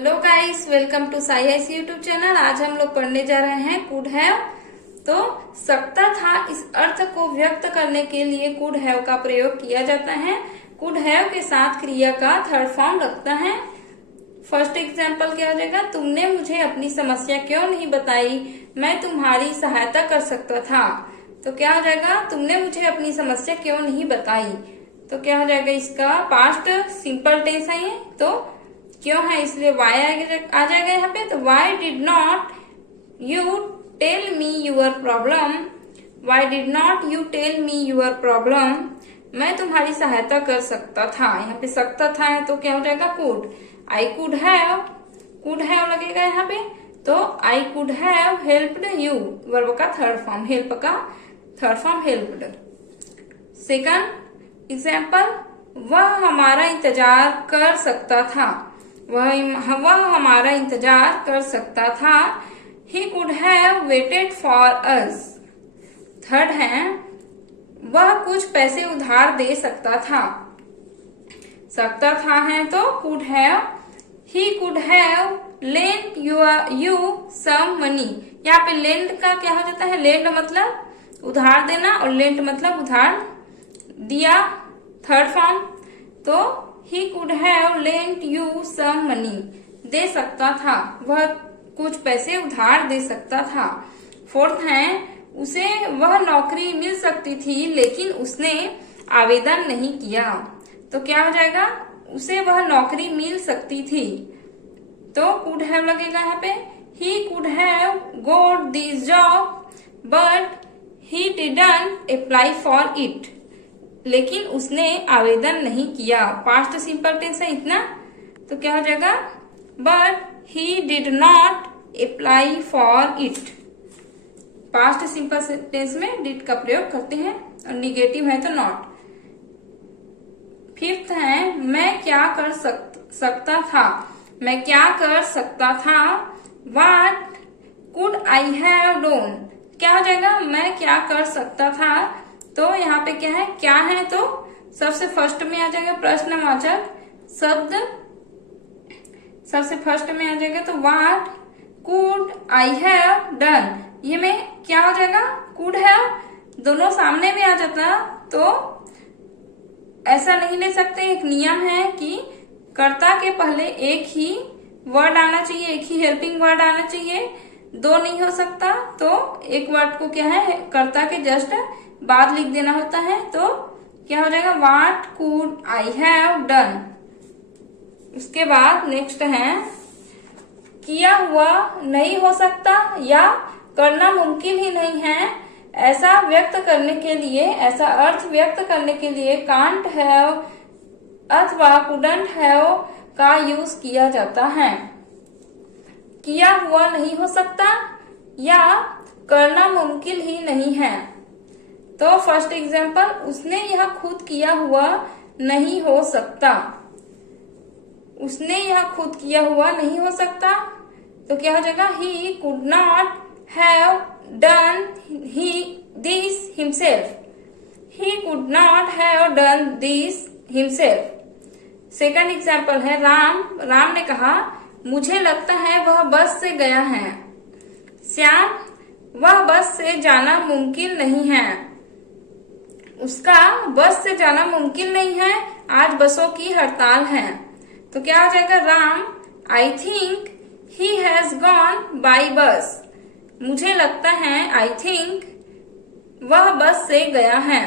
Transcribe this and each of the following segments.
Hello guys, welcome to Sai IC YouTube channel. आज हम लोग पढ़ने जा रहे हैं कुड हैव। तो सकता था इस अर्थ को व्यक्त करने के लिए कुड हैव का प्रयोग किया जाता है। कुड हैव के साथ क्रिया का थर्ड फॉर्म लगता है। फर्स्ट एग्जाम्पल क्या हो जाएगा? तुमने मुझे अपनी समस्या क्यों नहीं बताई, मैं तुम्हारी सहायता कर सकता था। तो क्या हो जाएगा? तुमने मुझे अपनी समस्या क्यों नहीं बताई। तो क्या हो जाएगा? इसका पास्ट सिंपल टेंस है ये, तो क्यों है इसलिए वाई आ जाएगा यहाँ पे। तो why did not you tell me your problem, why did not you tell me your problem, मैं तुम्हारी सहायता कर सकता था। यहाँ पे सकता था है तो क्या हो जाएगा? कुड। आई कुड हैव लगेगा यहाँ पे। तो I could have helped you, verb का थर्ड फॉर्म, हेल्प का third form helped. Second example, वह हमारा इंतजार कर सकता था, वह हमारा इंतजार कर सकता था। He could have waited for us। Third है, वह कुछ पैसे उधार दे सकता था। सकता था है तो could have। He could have lent you some money। यहाँ पे lend का क्या हो जाता है? lend मतलब उधार देना और lent मतलब उधार दिया, थर्ड फॉर्म। तो he could have lent you some money, दे सकता था, वह कुछ पैसे उधार दे सकता था। फोर्थ है, उसे वह नौकरी मिल सकती थी लेकिन उसने आवेदन नहीं किया। तो क्या हो जाएगा? उसे वह नौकरी मिल सकती थी, तो could have लगेगा यहाँ पे। he could have got this job but he didn't apply for it, लेकिन उसने आवेदन नहीं किया। पास्ट सिंपल टेंस है इतना, तो क्या हो जाएगा? But he did not apply for it. Past simple tense में डिड का प्रयोग करते हैं और निगेटिव है तो नॉट। फिफ्थ है, मैं क्या कर सकता था, मैं क्या कर सकता था। What could I have done, क्या हो जाएगा? मैं क्या कर सकता था। तो यहाँ पे क्या है? क्या है तो सबसे फर्स्ट में आ जाएगा प्रश्नवाचक शब्द, सबसे फर्स्ट में आ जाएगा। तो what could I have done, ये में क्या हो जाएगा? कुड हैव, दोनों सामने में आ जाता। तो ऐसा नहीं ले सकते, एक नियम है कि कर्ता के पहले एक ही वर्ड आना चाहिए, एक ही हेल्पिंग वर्ड आना चाहिए, दो नहीं हो सकता। तो एक वर्ड को क्या है, कर्ता के जस्ट बाद लिख देना होता है। तो क्या हो जाएगा? What could I have done. उसके बाद नेक्स्ट है, किया हुआ नहीं हो सकता या करना मुमकिन ही नहीं है, ऐसा व्यक्त करने के लिए, ऐसा अर्थ व्यक्त करने के लिए कांट हैव अथवा कुडंट हैव का यूज किया जाता है। किया हुआ नहीं हो सकता या करना मुमकिन ही नहीं है। तो फर्स्ट एग्जाम्पल, उसने यह खुद किया हुआ नहीं हो सकता, उसने यह खुद किया हुआ नहीं हो सकता। तो क्या हो जाएगा? He could not have done this himself, he could not have done this himself. Second example है, राम ने कहा, मुझे लगता है वह बस से गया है। श्याम, वह बस से जाना मुमकिन नहीं है, उसका बस से जाना मुमकिन नहीं है, आज बसों की हड़ताल है। तो क्या हो जाएगा? राम, आई think he has gone by बस, मुझे लगता है, आई थिंक वह बस से गया है।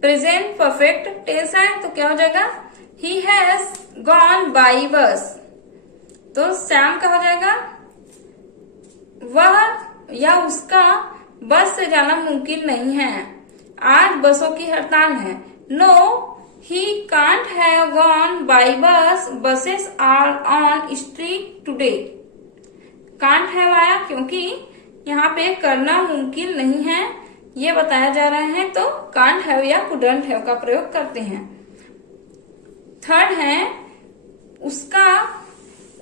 प्रेजेंट परफेक्ट टेंस है, तो क्या हो जाएगा? ही हैज गॉन बाई बस। तो श्याम का हो जाएगा, वह या उसका बस से जाना मुमकिन नहीं है, आज बसों की हड़ताल है। No he can't have gone by bus, buses are on street today. Can't have आया क्योंकि यहाँ पे करना मुमकिन नहीं है ये बताया जा रहा है, तो कांट हैव या कुडंट हैव का प्रयोग करते हैं। थर्ड है, उसका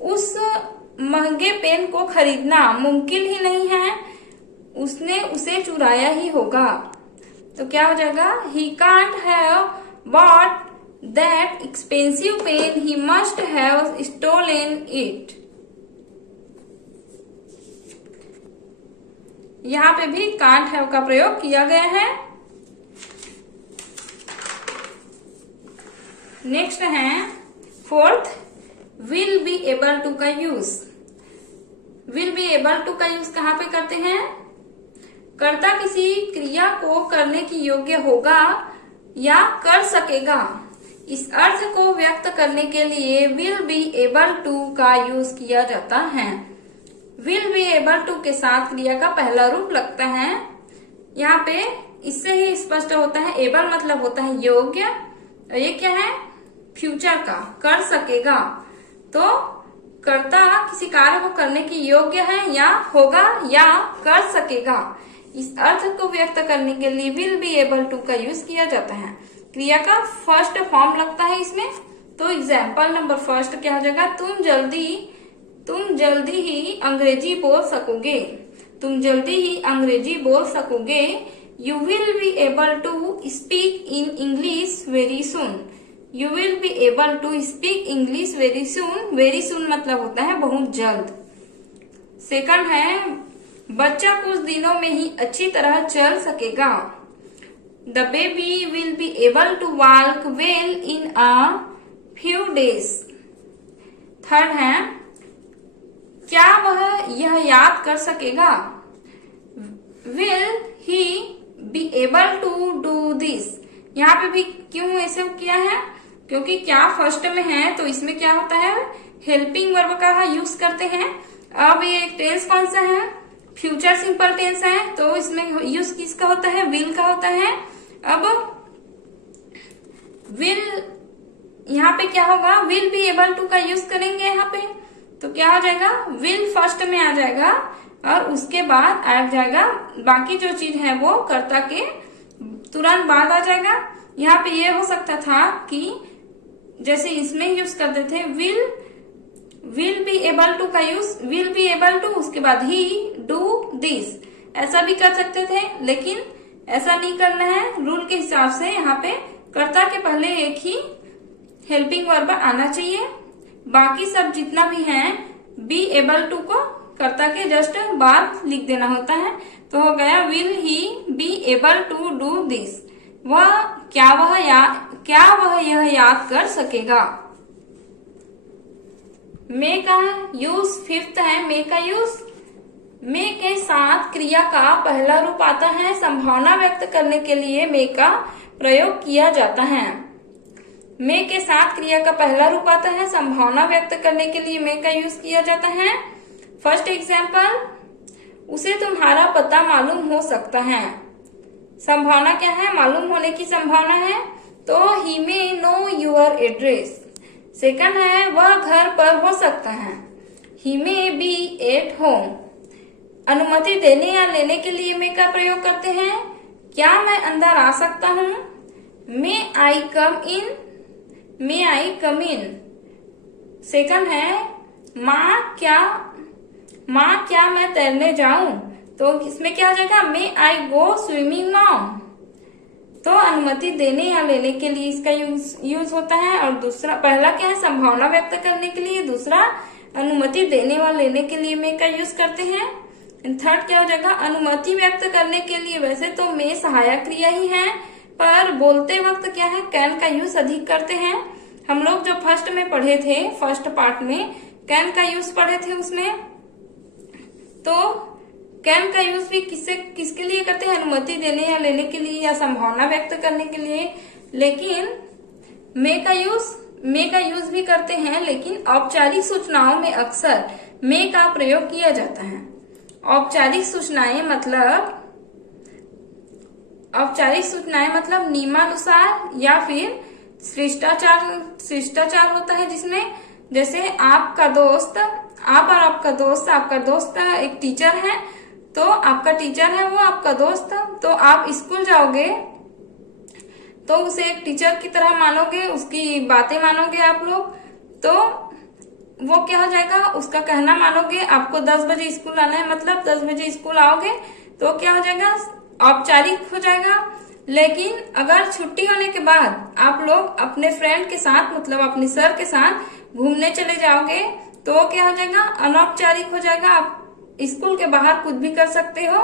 उस महंगे पेन को खरीदना मुमकिन ही नहीं है, उसने उसे चुराया ही होगा। तो क्या हो जाएगा? ही can't have bought that expensive pen, he must have stolen it. यहाँ पे भी can't have का प्रयोग किया गया है। नेक्स्ट है fourth, will be able to का use. will be able to का यूज कहाँ पे करते हैं? कर्ता किसी क्रिया को करने की योग्य होगा या कर सकेगा, इस अर्थ को व्यक्त करने के लिए will be able to का यूज किया जाता है। will be able to के साथ क्रिया का पहला रूप लगता है। यहाँ पे इससे ही स्पष्ट होता है, able मतलब होता है योग्य, और ये क्या है? फ्यूचर का, कर सकेगा। तो कर्ता किसी कार्य को करने की योग्य है या होगा या कर सकेगा, इस अर्थ को व्यक्त करने के लिए will be able to का यूज किया जाता है। क्रिया का फर्स्ट फॉर्म लगता है इसमें। तो एग्जाम्पल नंबर फर्स्ट क्या हो जाएगा? तुम जल्दी ही अंग्रेजी बोल सकोगे। तुम जल्दी ही अंग्रेजी बोल सकोगे। You will be able to speak in English very soon. You will be able to speak English very soon. Very soon मतलब होता है बहुत जल्द। सेकंड है, बच्चा कुछ दिनों में ही अच्छी तरह चल सकेगा। The baby will be able to walk well in a few days. Third है, क्या वह यह याद कर सकेगा? Will he be able to do this? यहाँ पे भी क्यों ऐसे किया है? क्योंकि क्या फर्स्ट में है तो इसमें क्या होता है? हेल्पिंग वर्ब का यूज करते हैं। अब ये टेंस कौन सा है? फ्यूचर सिंपल टेंस है, तो इसमें यूज किसका होता है? विल का होता है। अब विल यहाँ पे क्या होगा? विल बी एबल टू का यूज करेंगे यहाँ पे, तो क्या हो जाएगा? विल फर्स्ट में आ जाएगा और उसके बाद आ जाएगा बाकी जो चीज है वो कर्ता के तुरंत बाद आ जाएगा। यहाँ पे ये हो सकता था कि जैसे इसमें यूज करते थे विल बी एबल टू का use, will be able to उसके बाद ही डू दिस, ऐसा भी कर सकते थे, लेकिन ऐसा नहीं करना है। रूल के हिसाब से यहाँ पे कर्ता के पहले एक ही हेल्पिंग वर्ब आना चाहिए, बाकी सब जितना भी है बी एबल टू को कर्ता के जस्ट बाद लिख देना होता है। तो हो गया will he be able to do this. क्या वह यह याद कर सकेगा। मे का यूज फिफ्थ है। मे का यूज, मे के साथ क्रिया का पहला रूप आता है। संभावना व्यक्त करने के लिए मे का प्रयोग किया जाता है। मे के साथ क्रिया का पहला रूप आता है, संभावना व्यक्त करने के लिए मे का यूज किया जाता है। फर्स्ट एग्जाम्पल, उसे तुम्हारा पता मालूम हो सकता है। संभावना क्या है? मालूम होने की संभावना है, तो ही मे नो योर एड्रेस। सेकंड है, वह घर पर हो सकता है। ही मे बी एट होम। अनुमति देने या लेने के लिए मे का प्रयोग करते हैं। क्या मैं अंदर आ सकता हूँ? मे आई कम इन, मे आई कम इन। सेकंड है, माँ क्या मैं तैरने जाऊं? तो इसमें क्या हो जाएगा? मे आई गो स्विमिंग नाउ। तो अनुमति देने या लेने के लिए इसका यूज होता है। और दूसरा, पहला क्या है? संभावना व्यक्त करने के लिए, दूसरा अनुमति देने व लेने के लिए मे का यूज करते हैं। थर्ड क्या हो जाएगा? अनुमति व्यक्त करने के लिए वैसे तो मे सहायक क्रिया ही है, पर बोलते वक्त क्या है? कैन का यूज अधिक करते हैं। हम लोग जो फर्स्ट में पढ़े थे, फर्स्ट पार्ट में कैन का यूज पढ़े थे, उसमें तो कैन का यूज भी किसके लिए करते हैं? अनुमति देने या लेने के लिए या संभावना व्यक्त करने के लिए। लेकिन मे का यूज भी करते हैं, लेकिन औपचारिक सूचनाओं में अक्सर मे का प्रयोग किया जाता है। औपचारिक सूचनाएं मतलब नियमानुसार या फिर शिष्टाचार होता है, जिसमें जैसे आपका दोस्त एक टीचर है, तो आपका टीचर है वो आपका दोस्त, तो आप स्कूल जाओगे तो उसे एक टीचर की तरह मानोगे, उसकी बातें मानोगे आप लोग, तो वो क्या हो जाएगा? उसका कहना मानोगे। आपको 10 बजे स्कूल आना है, मतलब 10 बजे स्कूल आओगे, तो क्या हो जाएगा? औपचारिक हो जाएगा। लेकिन अगर छुट्टी होने के बाद आप लोग अपने फ्रेंड के साथ मतलब अपने सर के साथ घूमने चले जाओगे तो क्या हो जाएगा, अनौपचारिक हो जाएगा। आप स्कूल के बाहर कुछ भी कर सकते हो,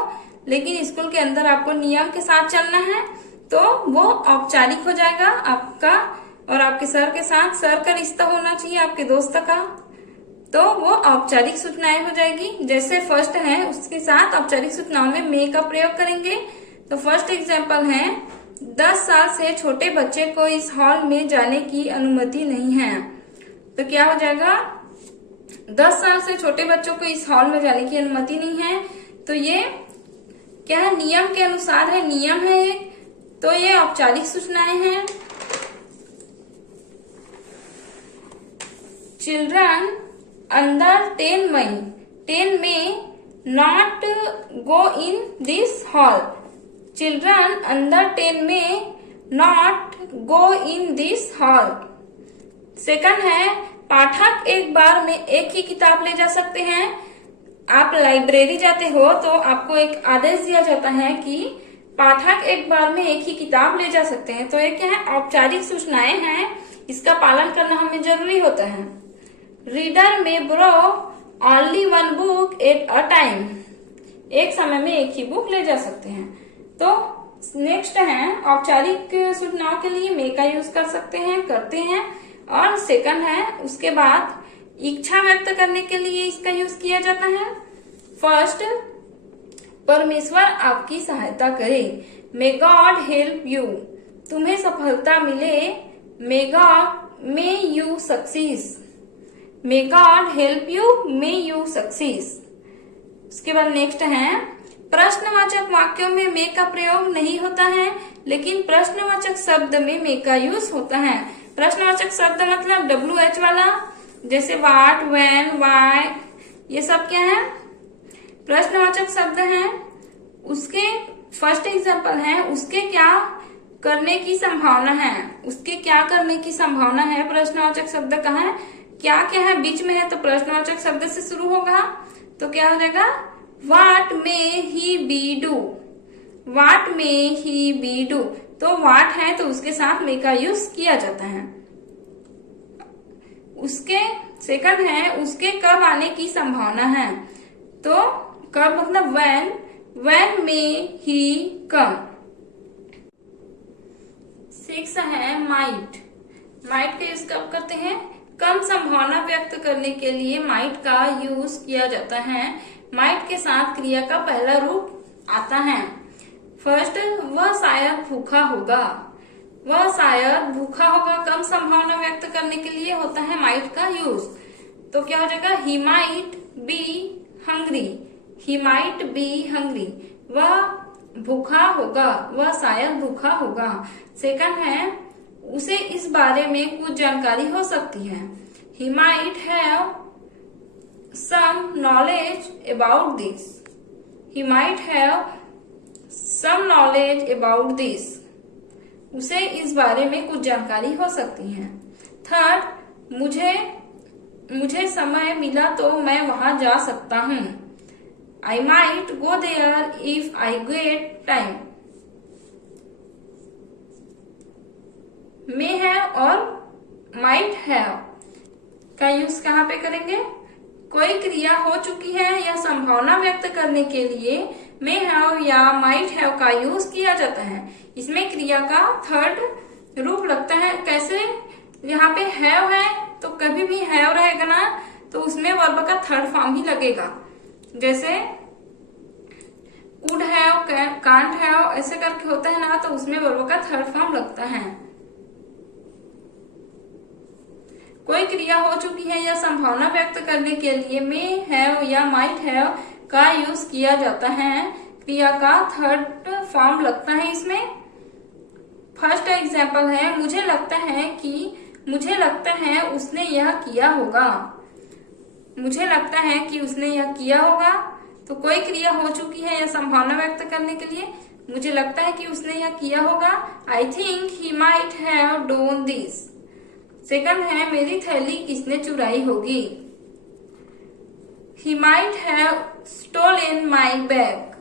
लेकिन स्कूल के अंदर आपको नियम के साथ चलना है, तो वो औपचारिक हो जाएगा आपका और आपके सर के साथ। सर का रिश्ता होना चाहिए आपके दोस्त का, तो वो औपचारिक सूचनाएं हो जाएगी। जैसे फर्स्ट है उसके साथ औपचारिक सूचनाओं में मे का प्रयोग करेंगे। तो फर्स्ट एग्जाम्पल है, 10 साल से छोटे बच्चे को इस हॉल में जाने की अनुमति नहीं है। तो क्या हो जाएगा, 10 साल से छोटे बच्चों को इस हॉल में जाने की अनुमति नहीं है। तो ये क्या है, नियम के अनुसार है, नियम है एक, तो ये औपचारिक सूचनाएं हैं। Children under 10 may not go in this hall. Children under 10 may not go in this hall. Second है, पाठक एक बार में एक ही किताब ले जा सकते हैं। आप लाइब्रेरी जाते हो तो आपको एक आदेश दिया जाता है कि पाठक एक बार में एक ही किताब ले जा सकते हैं। तो ये क्या है, औपचारिक सूचनाएं हैं, इसका पालन करना हमें जरूरी होता है। रीडर में borrow only 1 book at a time. एक समय में एक ही बुक ले जा सकते हैं। तो नेक्स्ट है, औपचारिक सूचनाओं के लिए मे का यूज कर सकते हैं, करते हैं। और सेकंड है, उसके बाद इच्छा व्यक्त करने के लिए इसका यूज किया जाता है। फर्स्ट, परमेश्वर आपकी सहायता करे, मे गॉड हेल्प यू। तुम्हें सफलता मिले, may you success. May God help you, may you success. उसके बाद नेक्स्ट है, प्रश्नवाचक वाक्यों में मे का प्रयोग नहीं होता है, लेकिन प्रश्नवाचक शब्द में मे का यूज होता है। प्रश्नवाचक शब्द मतलब WH वाला, जैसे वाट, व्हेन, व्हाई, ये सब क्या है, प्रश्नवाचक शब्द हैं। उसके फर्स्ट एग्जांपल है, उसके क्या करने की संभावना है। उसके क्या करने की संभावना है, प्रश्नवाचक शब्द का है। क्या क्या है, बीच में है तो प्रश्नवाचक शब्द से शुरू होगा। तो क्या हो जाएगा, what may he be do. What may he be do. तो व्हाट है तो उसके साथ मे का यूज किया जाता है। उसके सेकंड है, उसके कब आने की संभावना है। तो कब मतलब when may he come। 6 है, might का यूज कब करते हैं, कम संभावना व्यक्त करने के लिए might का यूज किया जाता है। might के साथ क्रिया का पहला रूप आता है। फर्स्ट, वह शायद भूखा होगा। वह शायद भूखा होगा, कम संभावना व्यक्त करने के लिए होता है might का यूज। तो क्या हो जाएगा, he might be hungry। he might be hungry। वह भूखा होगा, वह शायद भूखा होगा। सेकंड है, उसे इस बारे में कुछ जानकारी हो सकती है। he might have some knowledge about this। he might have some knowledge about this। उसे इस बारे में कुछ जानकारी हो सकती है। थर्ड, मुझे समय मिला तो मैं वहां जा सकता हूँ। I might go there if I get time। may have और might have का यूज कहाँ पे करेंगे, कोई क्रिया हो चुकी है या संभावना व्यक्त करने के लिए may have या might have का यूज किया जाता है। इसमें क्रिया का थर्ड रूप लगता है। कैसे, यहाँ पे have है तो कभी भी have रहेगा ना तो उसमें वर्ब का थर्ड फॉर्म ही लगेगा। जैसे could have, can't have ऐसे करके होता है ना, तो उसमें वर्ब का थर्ड फॉर्म लगता है। कोई क्रिया हो चुकी है या संभावना व्यक्त करने के लिए may have या might have का यूज किया जाता है। क्रिया का थर्ड फॉर्म लगता है इसमें। फर्स्ट एग्जाम्पल है, मुझे लगता है उसने यह किया होगा। मुझे लगता है कि उसने यह किया होगा। तो कोई क्रिया हो चुकी है या संभावना व्यक्त करने के लिए, मुझे लगता है कि उसने यह किया होगा। I think he might have done this. Second है, मेरी थैली किसने चुराई होगी। He might have stolen my bag.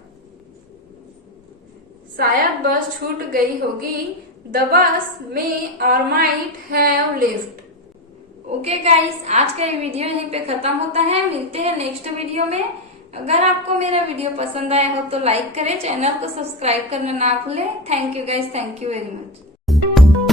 शायद बस छूट गई होगी, द बस में और might have lift. Okay guys, आज का ये वीडियो यहीं पे खत्म होता है। मिलते हैं नेक्स्ट वीडियो में। अगर आपको मेरा वीडियो पसंद आया हो तो लाइक करें, चैनल को सब्सक्राइब करना ना भूलें। Thank you guys, thank you very much.